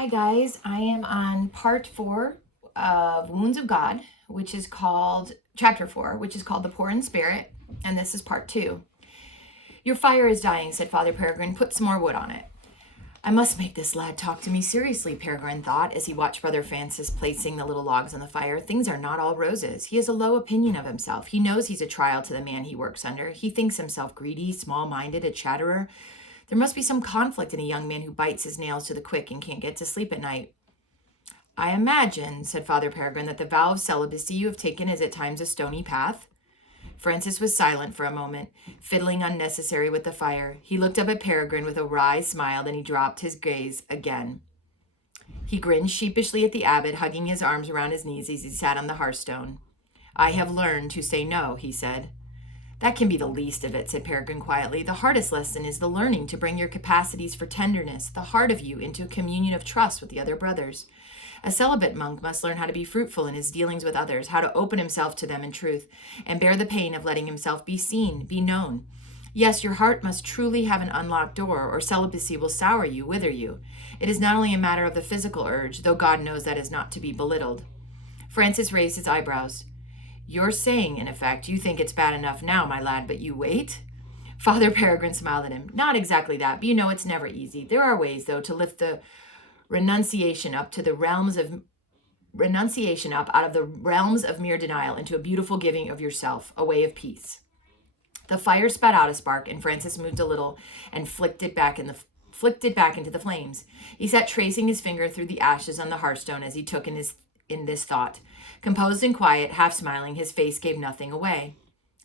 Hi, guys. I am on part 4 of Wounds of God, which is called chapter 4, which is called The Poor in Spirit. And this is part 2. Your fire is dying, said Father Peregrine. Put some more wood on it. I must make this lad talk to me seriously, Peregrine thought as he watched Brother Francis placing the little logs on the fire. Things are not all roses. He has a low opinion of himself. He knows he's a trial to the man he works under. He thinks himself greedy, small-minded, a chatterer. There must be some conflict in a young man who bites his nails to the quick and can't get to sleep at night. I imagine, said Father Peregrine, that the vow of celibacy you have taken is at times a stony path. Francis was silent for a moment, fiddling unnecessary with the fire. He looked up at Peregrine with a wry smile, then he dropped his gaze again. He grinned sheepishly at the abbot, hugging his arms around his knees as he sat on the hearthstone. I have learned to say no, he said. That can be the least of it, said Peregrine quietly. The hardest lesson is the learning to bring your capacities for tenderness, the heart of you, into a communion of trust with the other brothers. A celibate monk must learn how to be fruitful in his dealings with others, how to open himself to them in truth, and bear the pain of letting himself be seen, be known. Yes, your heart must truly have an unlocked door, or celibacy will sour you, wither you. It is not only a matter of the physical urge, though God knows that is not to be belittled. Francis raised his eyebrows. You're saying, in effect, you think it's bad enough now, my lad, but you wait? Father Peregrine smiled at him. Not exactly that, but you know it's never easy. There are ways, though, to lift the renunciation up to the realms of renunciation up out of the realms of mere denial into a beautiful giving of yourself, a way of peace. The fire spat out a spark, and Francis moved a little and flicked it back into the flames. He sat tracing his finger through the ashes on the hearthstone as he took in this thought. Composed and quiet, half smiling, his face gave nothing away.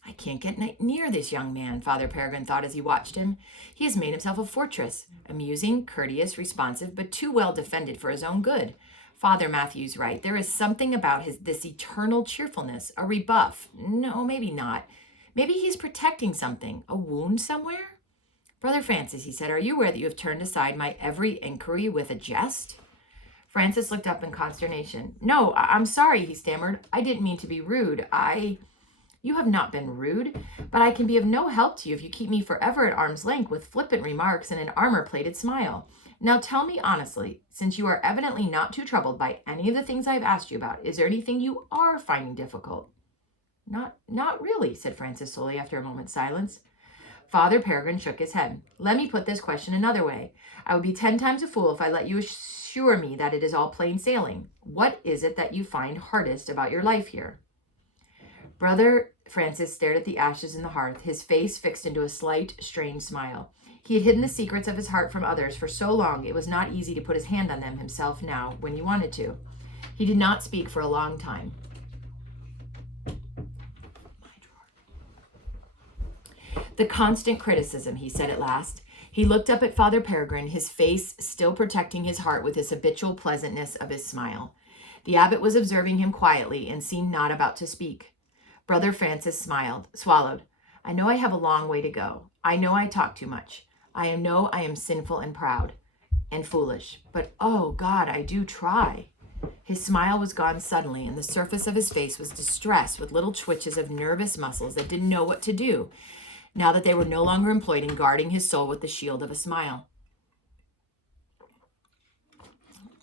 I can't get near this young man, Father Peregrine thought as he watched him. He has made himself a fortress, amusing, courteous, responsive, but too well defended for his own good. Father Matthew's right. There is something about this eternal cheerfulness, a rebuff. No, maybe not. Maybe he's protecting something, a wound somewhere? Brother Francis, he said, are you aware that you have turned aside my every inquiry with a jest? Francis looked up in consternation. No, I'm sorry, he stammered. I didn't mean to be rude. You have not been rude, but I can be of no help to you if you keep me forever at arm's length with flippant remarks and an armor-plated smile. Now tell me honestly, since you are evidently not too troubled by any of the things I've asked you about, is there anything you are finding difficult? Not really, said Francis slowly after a moment's silence. Father Peregrine shook his head. Let me put this question another way. I would be 10 times a fool if I let you assure me that it is all plain sailing. What is it that you find hardest about your life here? Brother Francis stared at the ashes in the hearth, his face fixed into a slight, strange smile. He had hidden the secrets of his heart from others for so long it was not easy to put his hand on them himself now when he wanted to. He did not speak for a long time. The constant criticism, he said at last. He looked up at Father Peregrine, his face still protecting his heart with his habitual pleasantness of his smile. The abbot was observing him quietly and seemed not about to speak. Brother Francis swallowed. I know I have a long way to go. I know I talk too much. I know I am sinful and proud and foolish. But, oh, God, I do try. His smile was gone suddenly, and the surface of his face was distressed with little twitches of nervous muscles that didn't know what to do, now that they were no longer employed in guarding his soul with the shield of a smile.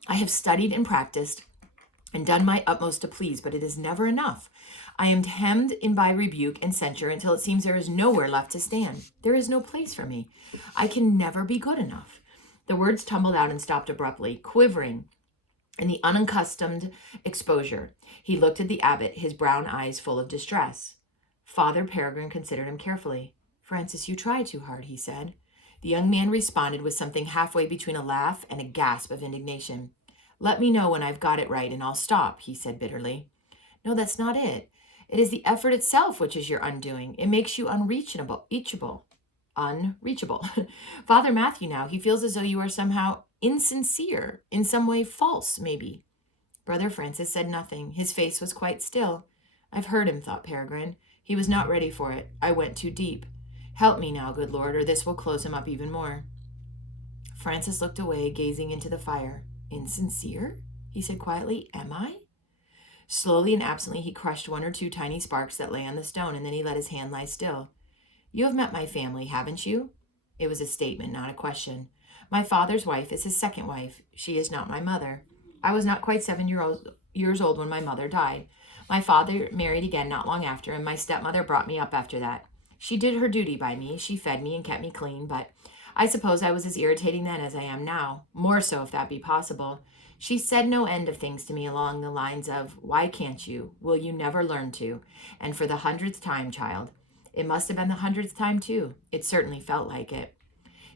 I have studied and practiced and done my utmost to please, but it is never enough. I am hemmed in by rebuke and censure until it seems there is nowhere left to stand. There is no place for me. I can never be good enough. The words tumbled out and stopped abruptly, quivering in the unaccustomed exposure. He looked at the abbot, his brown eyes full of distress. Father Peregrine considered him carefully. Francis, you try too hard, he said. The young man responded with something halfway between a laugh and a gasp of indignation. Let me know when I've got it right and I'll stop, he said bitterly. No, that's not it. It is the effort itself which is your undoing. It makes you unreachable. Father Matthew now, he feels as though you are somehow insincere, in some way false, maybe. Brother Francis said nothing. His face was quite still. I've heard him, thought Peregrine. He was not ready for it. I went too deep. Help me now, good Lord, or this will close him up even more. Francis looked away, gazing into the fire. Insincere? He said quietly. Am I? Slowly and absently he crushed one or two tiny sparks that lay on the stone, and then he let his hand lie still. You have met my family, haven't you? It was a statement, not a question. My father's wife is his second wife. She is not my mother. I was not quite 7 years old when my mother died. My father married again not long after, and my stepmother brought me up after that. She did her duty by me. She fed me and kept me clean, but I suppose I was as irritating then as I am now, more so if that be possible. She said no end of things to me along the lines of, "Why can't you? Will you never learn to?" And for the 100th time, child. It must have been the 100th time, too. It certainly felt like it.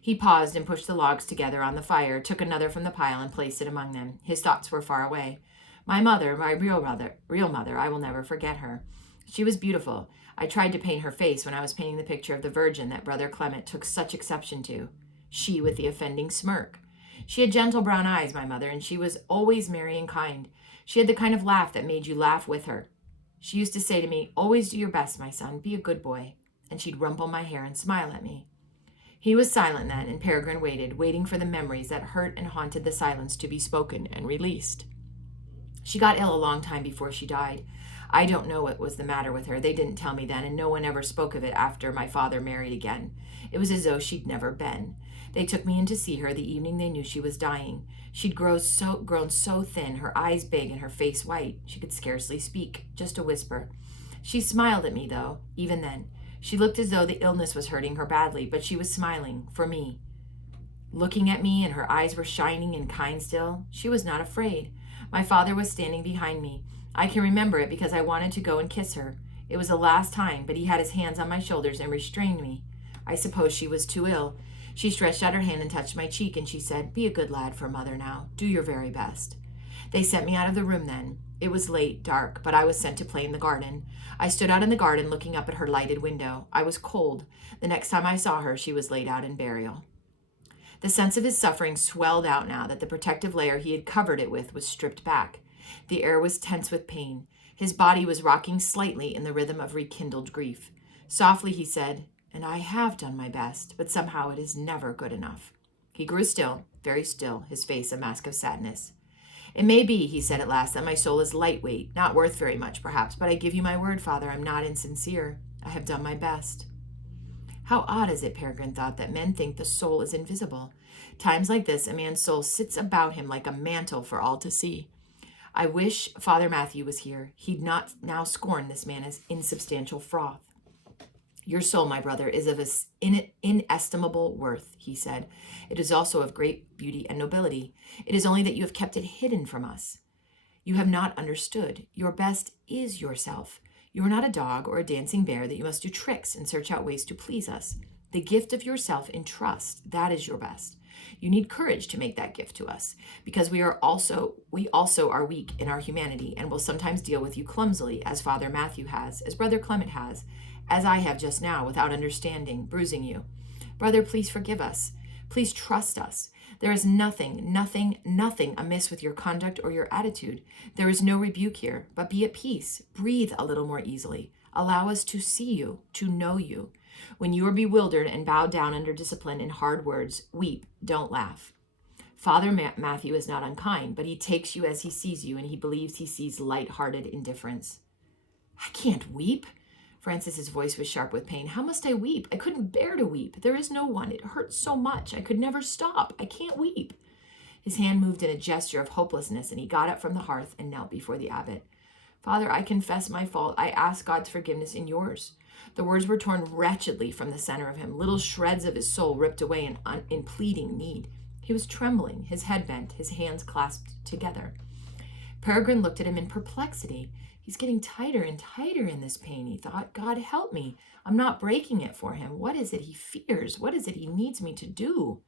He paused and pushed the logs together on the fire, took another from the pile and placed it among them. His thoughts were far away. My mother, my real mother, I will never forget her. She was beautiful. I tried to paint her face when I was painting the picture of the Virgin that Brother Clement took such exception to. She with the offending smirk. She had gentle brown eyes, my mother, and she was always merry and kind. She had the kind of laugh that made you laugh with her. She used to say to me, "Always do your best, my son. Be a good boy." And she'd rumple my hair and smile at me. He was silent then, and Peregrine waited, waiting for the memories that hurt and haunted the silence to be spoken and released. She got ill a long time before she died. I don't know what was the matter with her. They didn't tell me then, and no one ever spoke of it after my father married again. It was as though she'd never been. They took me in to see her the evening they knew she was dying. She'd grown so thin, her eyes big and her face white. She could scarcely speak, just a whisper. She smiled at me, though, even then. She looked as though the illness was hurting her badly, but she was smiling, for me. Looking at me, and her eyes were shining and kind still. She was not afraid. My father was standing behind me. I can remember it because I wanted to go and kiss her. It was the last time, but he had his hands on my shoulders and restrained me. I suppose she was too ill. She stretched out her hand and touched my cheek, and she said, "Be a good lad for mother now. Do your very best." They sent me out of the room then. It was late, dark, but I was sent to play in the garden. I stood out in the garden looking up at her lighted window. I was cold. The next time I saw her, she was laid out in burial. The sense of his suffering swelled out now that the protective layer he had covered it with was stripped back. The air was tense with pain. His body was rocking slightly in the rhythm of rekindled grief. Softly he said, "And I have done my best, but somehow it is never good enough." He grew still, very still, his face a mask of sadness. "It may be," he said at last, "that my soul is lightweight, not worth very much, perhaps, but I give you my word, Father, I'm not insincere. I have done my best." How odd is it, Peregrine thought, that men think the soul is invisible. Times like this, a man's soul sits about him like a mantle for all to see. I wish Father Matthew was here. He'd not now scorn this man as insubstantial froth. "Your soul, my brother, is of inestimable worth," he said. "It is also of great beauty and nobility. It is only that you have kept it hidden from us. You have not understood. Your best is yourself. You are not a dog or a dancing bear that you must do tricks and search out ways to please us. The gift of yourself in trust, that is your best. You need courage to make that gift to us, because we also are weak in our humanity and will sometimes deal with you clumsily, as Father Matthew has, as Brother Clement has, as I have just now, without understanding, bruising you. Brother, please forgive us. Please trust us. There is nothing amiss with your conduct or your attitude. There is no rebuke here, but be at peace. Breathe a little more easily. Allow us to see you, to know you. When you are bewildered and bowed down under discipline and hard words, weep, don't laugh. Father Matthew is not unkind, but he takes you as he sees you, and he believes he sees light-hearted indifference." "I can't weep." Francis's voice was sharp with pain. "How must I weep? I couldn't bear to weep. There is no one. It hurts so much. I could never stop. I can't weep." His hand moved in a gesture of hopelessness, and he got up from the hearth and knelt before the abbot. "Father, I confess my fault. I ask God's forgiveness and yours." The words were torn wretchedly from the center of him, little shreds of his soul ripped away in pleading need. He was trembling, his head bent, his hands clasped together. Peregrine looked at him in perplexity. He's getting tighter and tighter in this pain, he thought. God help me. I'm not breaking it for him. What is it he fears? What is it he needs me to do?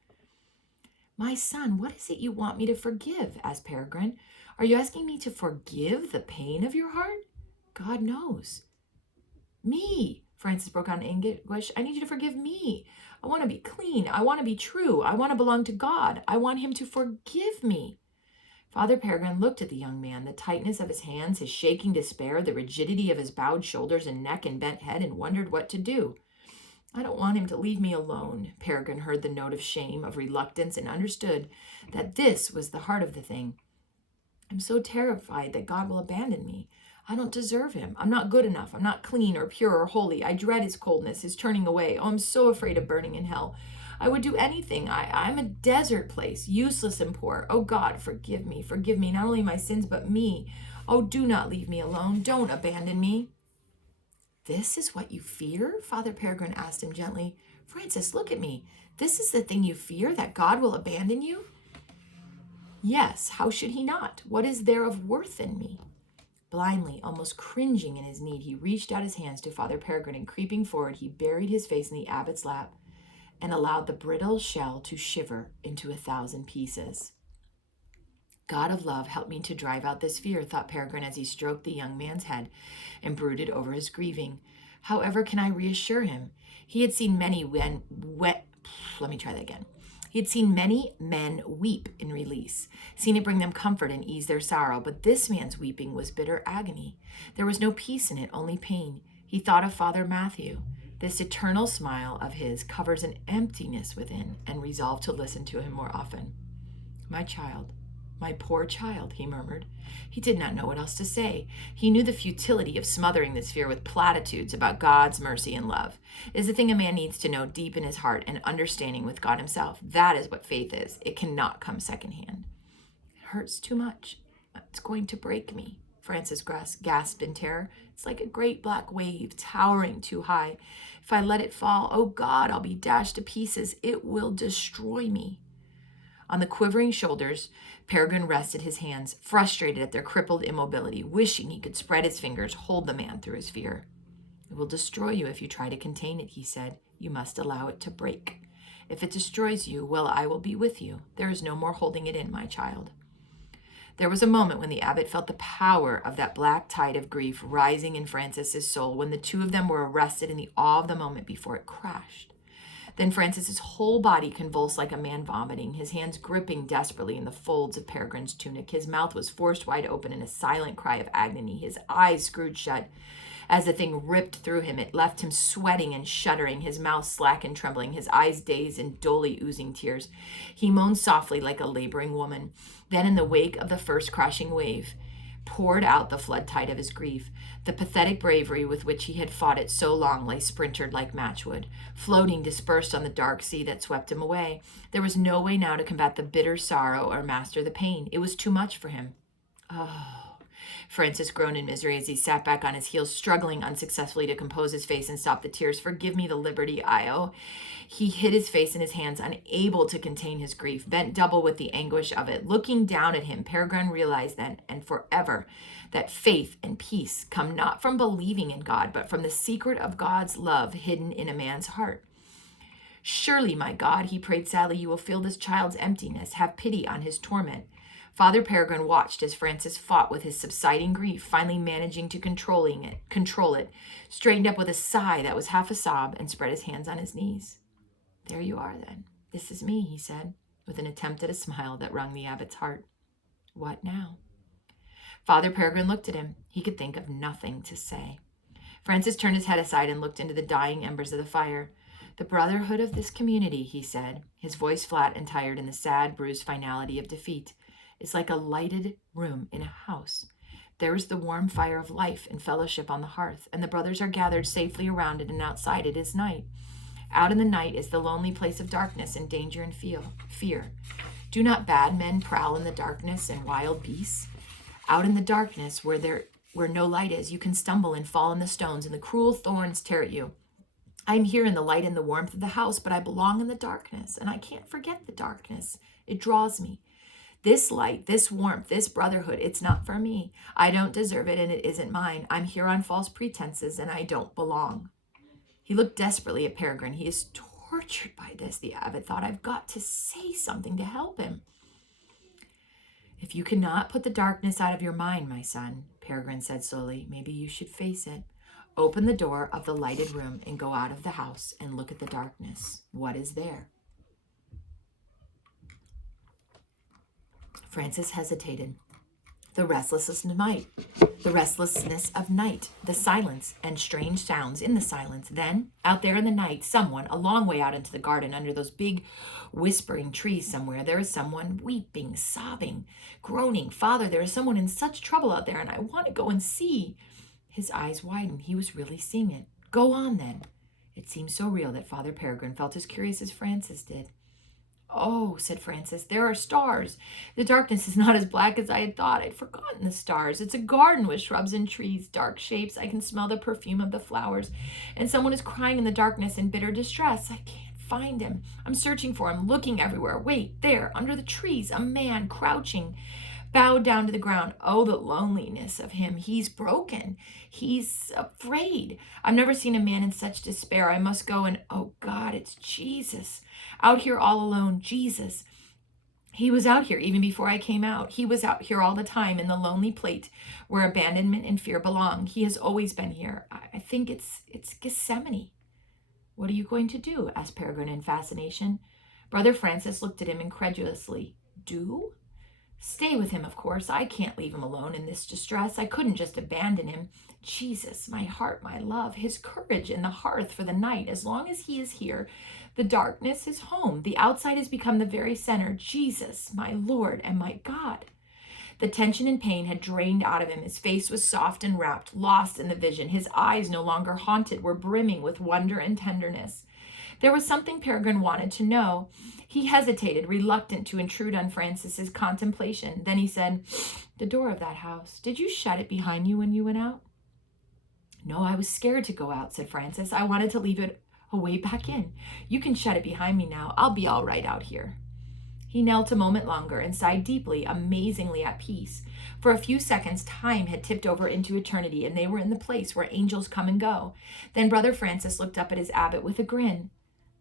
"My son, what is it you want me to forgive?" asked Peregrine. "Are you asking me to forgive the pain of your heart?" "God knows." "Me," Francis broke out in anguish. "I need you to forgive me. I want to be clean. I want to be true. I want to belong to God. I want him to forgive me." Father Peregrine looked at the young man, the tightness of his hands, his shaking despair, the rigidity of his bowed shoulders and neck and bent head, and wondered what to do. "I don't want him to leave me alone." Peregrine heard the note of shame, of reluctance, and understood that this was the heart of the thing. "I'm so terrified that God will abandon me. I don't deserve him. I'm not good enough. I'm not clean or pure or holy. I dread his coldness, his turning away. Oh, I'm so afraid of burning in hell. I would do anything. I'm a desert place, useless and poor. Oh God, forgive me, not only my sins, but me. Oh, do not leave me alone. Don't abandon me. This is what you fear? Father Peregrine asked him gently. Francis, look at me. This is the thing you fear, that God will abandon you? Yes, how should he not? What is there of worth in me? Blindly, almost cringing in his need, he reached out his hands to Father Peregrine, and creeping forward, he buried his face in the abbot's lap and allowed the brittle shell to shiver into 1,000 pieces. God of love, help me to drive out this fear, thought Peregrine as he stroked the young man's head and brooded over his grieving. However can I reassure him? He had seen many He had seen many men weep in release, seen it bring them comfort and ease their sorrow, but this man's weeping was bitter agony. There was no peace in it, only pain. He thought of Father Matthew. This eternal smile of his covers an emptiness within, and resolved to listen to him more often. My child, my poor child, he murmured. He did not know what else to say. He knew the futility of smothering this fear with platitudes about God's mercy and love. It is the thing a man needs to know deep in his heart, and understanding with God himself. That is what faith is. It cannot come secondhand. It hurts too much. It's going to break me, Francis gasped in terror. It's like a great black wave towering too high. If I let it fall, oh God, I'll be dashed to pieces. It will destroy me. On the quivering shoulders, Peregrine rested his hands, frustrated at their crippled immobility, wishing he could spread his fingers, hold the man through his fear. It will destroy you if you try to contain it, he said. You must allow it to break. If it destroys you, well, I will be with you. There is no more holding it in, my child. There was a moment when the abbot felt the power of that black tide of grief rising in Francis's soul, when the two of them were arrested in the awe of the moment before it crashed. Then Francis's whole body convulsed like a man vomiting, his hands gripping desperately in the folds of Peregrine's tunic. His mouth was forced wide open in a silent cry of agony, his eyes screwed shut. As the thing ripped through him, it left him sweating and shuddering, his mouth slack and trembling, his eyes dazed and dully oozing tears. He moaned softly like a laboring woman. Then, in the wake of the first crashing wave, poured out the flood tide of his grief. The pathetic bravery with which he had fought it so long lay splintered like matchwood, floating dispersed on the dark sea that swept him away. There was no way now to combat the bitter sorrow or master the pain. It was too much for him. Oh, Francis groaned in misery as he sat back on his heels, struggling unsuccessfully to compose his face and stop the tears. Forgive me the liberty I owe. He hid his face in his hands, unable to contain his grief, bent double with the anguish of it. Looking down at him, Peregrine realized then and forever that faith and peace come not from believing in God, but from the secret of God's love hidden in a man's heart. Surely, my God, he prayed sadly, you will fill this child's emptiness. Have pity on his torment. Father Peregrine watched as Francis fought with his subsiding grief, finally managing to control it, straightened up with a sigh that was half a sob, and spread his hands on his knees. There you are, then. This is me, he said, with an attempt at a smile that wrung the abbot's heart. What now? Father Peregrine looked at him. He could think of nothing to say. Francis turned his head aside and looked into the dying embers of the fire. The brotherhood of this community, he said, his voice flat and tired in the sad, bruised finality of defeat, is like a lighted room in a house. There is the warm fire of life and fellowship on the hearth, and the brothers are gathered safely around it, and outside it is night. Out in the night is the lonely place of darkness and danger and fear. Do not bad men prowl in the darkness and wild beasts? Out in the darkness where no light is, you can stumble and fall in the stones, and the cruel thorns tear at you. I am here in the light and the warmth of the house, but I belong in the darkness, and I can't forget the darkness. It draws me. This light, this warmth, this brotherhood, it's not for me. I don't deserve it, and it isn't mine. I'm here on false pretenses, and I don't belong. He looked desperately at Peregrine. He is tortured by this, the abbot thought. I've got to say something to help him. If you cannot put the darkness out of your mind, my son, Peregrine said slowly, maybe you should face it. Open the door of the lighted room and go out of the house and look at the darkness. What is there? Francis hesitated. The restlessness of night, the silence, and strange sounds in the silence. Then, out there in the night, someone, a long way out into the garden, under those big whispering trees somewhere, there is someone weeping, sobbing, groaning. Father, there is someone in such trouble out there, and I want to go and see. His eyes widened. He was really seeing it. Go on, then. It seemed so real that Father Peregrine felt as curious as Francis did. Oh, said Francis, there are stars. The darkness is not as black as I had thought. I'd forgotten the stars. It's a garden with shrubs and trees, dark shapes. I can smell the perfume of the flowers. And someone is crying in the darkness in bitter distress. I can't find him. I'm searching for him, looking everywhere. Wait, there, under the trees, a man crouching, bowed down to the ground. Oh, the loneliness of him. He's broken. He's afraid. I've never seen a man in such despair. I must go and, oh God, it's Jesus. Out here all alone, Jesus. He was out here even before I came out. He was out here all the time in the lonely plate where abandonment and fear belong. He has always been here. I think it's Gethsemane. What are you going to do? Asked Peregrine in fascination. Brother Francis looked at him incredulously. Do? Stay with him, of course. I can't leave him alone in this distress. I couldn't just abandon him. Jesus, my heart, my love, his courage in the hearth for the night. As long as he is here, the darkness is home. The outside has become the very center. Jesus, my Lord and my God. The tension and pain had drained out of him. His face was soft and rapt, lost in the vision. His eyes, no longer haunted, were brimming with wonder and tenderness. There was something Peregrine wanted to know. He hesitated, reluctant to intrude on Francis's contemplation. Then he said, the door of that house, did you shut it behind you when you went out? No, I was scared to go out, said Francis. I wanted to leave it a way back in. You can shut it behind me now. I'll be all right out here. He knelt a moment longer and sighed deeply, amazingly at peace. For a few seconds, time had tipped over into eternity, and they were in the place where angels come and go. Then Brother Francis looked up at his abbot with a grin.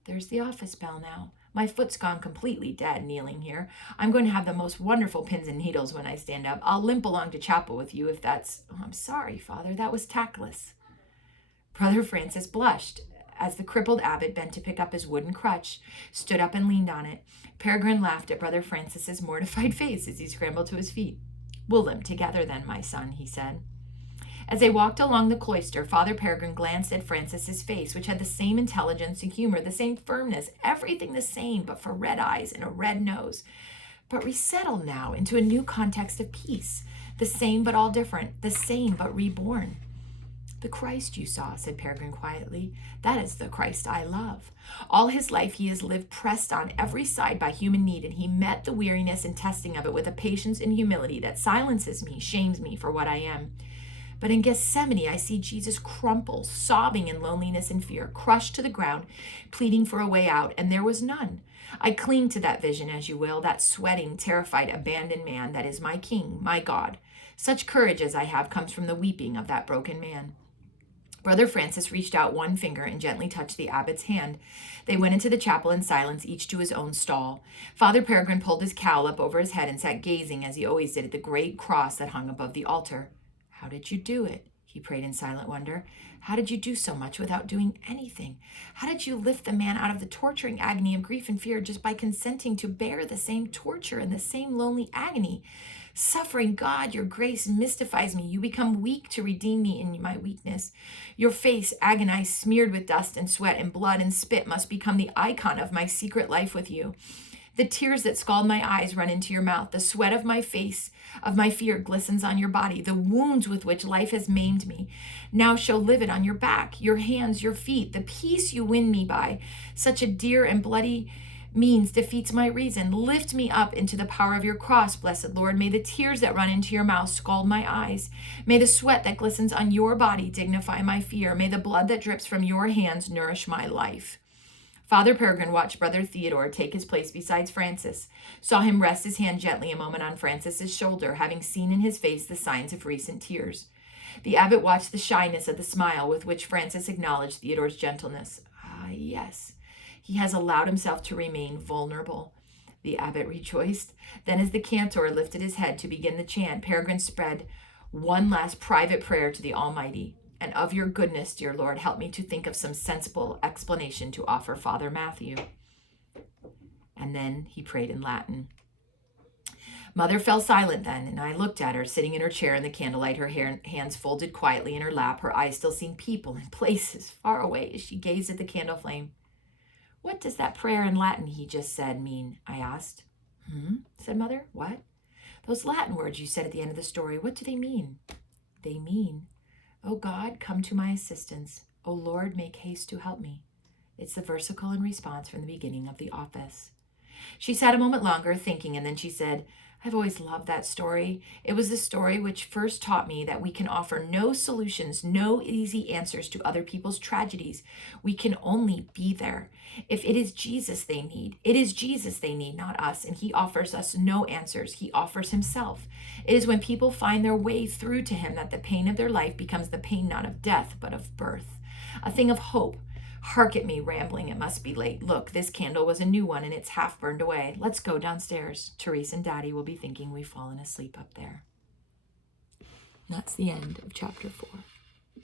There's the office bell now. My foot's gone completely dead kneeling here. I'm going to have the most wonderful pins and needles when I stand up. I'll limp along to chapel with you if that's... Oh, I'm sorry, Father. That was tactless. Brother Francis blushed as the crippled abbot bent to pick up his wooden crutch, stood up and leaned on it. Peregrine laughed at Brother Francis's mortified face as he scrambled to his feet. We'll limp together then, my son, he said. As they walked along the cloister, Father Peregrine glanced at Francis's face, which had the same intelligence and humor, the same firmness, everything the same, but for red eyes and a red nose. But resettled now into a new context of peace, the same but all different, the same but reborn. The Christ you saw, said Peregrine quietly, that is the Christ I love. All his life he has lived pressed on every side by human need, and he met the weariness and testing of it with a patience and humility that silences me, shames me for what I am. But in Gethsemane, I see Jesus crumple, sobbing in loneliness and fear, crushed to the ground, pleading for a way out, and there was none. I cling to that vision, as you will, that sweating, terrified, abandoned man that is my King, my God. Such courage as I have comes from the weeping of that broken man. Brother Francis reached out one finger and gently touched the abbot's hand. They went into the chapel in silence, each to his own stall. Father Peregrine pulled his cowl up over his head and sat gazing, as he always did, at the great cross that hung above the altar. How did you do it? He prayed in silent wonder. How did you do so much without doing anything? How did you lift the man out of the torturing agony of grief and fear just by consenting to bear the same torture and the same lonely agony? Suffering God, your grace mystifies me. You become weak to redeem me in my weakness. Your face, agonized, smeared with dust and sweat and blood and spit, must become the icon of my secret life with you. The tears that scald my eyes run into your mouth. The sweat of my face, of my fear, glistens on your body. The wounds with which life has maimed me now shall live it on your back, your hands, your feet. The peace you win me by such a dear and bloody means defeats my reason. Lift me up into the power of your cross, blessed Lord. May the tears that run into your mouth scald my eyes. May the sweat that glistens on your body dignify my fear. May the blood that drips from your hands nourish my life. Father Peregrine watched Brother Theodore take his place beside Francis, saw him rest his hand gently a moment on Francis's shoulder, having seen in his face the signs of recent tears. The abbot watched the shyness of the smile with which Francis acknowledged Theodore's gentleness. Ah, yes, he has allowed himself to remain vulnerable, the abbot rejoiced. Then as the cantor lifted his head to begin the chant, Peregrine spread one last private prayer to the Almighty. And of your goodness, dear Lord, help me to think of some sensible explanation to offer Father Matthew. And then he prayed in Latin. Mother fell silent then, and I looked at her, sitting in her chair in the candlelight, her hands folded quietly in her lap, her eyes still seeing people and places far away as she gazed at the candle flame. What does that prayer in Latin he just said mean? I asked. Said Mother. What? Those Latin words you said at the end of the story, what do they mean? They mean, O God, come to my assistance. O Lord, make haste to help me. It's the versicle in response from the beginning of The Office. She sat a moment longer, thinking, and then she said, I've always loved that story. It was the story which first taught me that we can offer no solutions, no easy answers to other people's tragedies. We can only be there. If it is Jesus they need, it is Jesus they need, not us. And he offers us no answers. He offers himself. It is when people find their way through to him that the pain of their life becomes the pain not of death, but of birth, a thing of hope. Hark at me rambling, it must be late. Look, this candle was a new one and it's half burned away. Let's go downstairs. Therese and Daddy will be thinking we've fallen asleep up there. That's the end of chapter 4.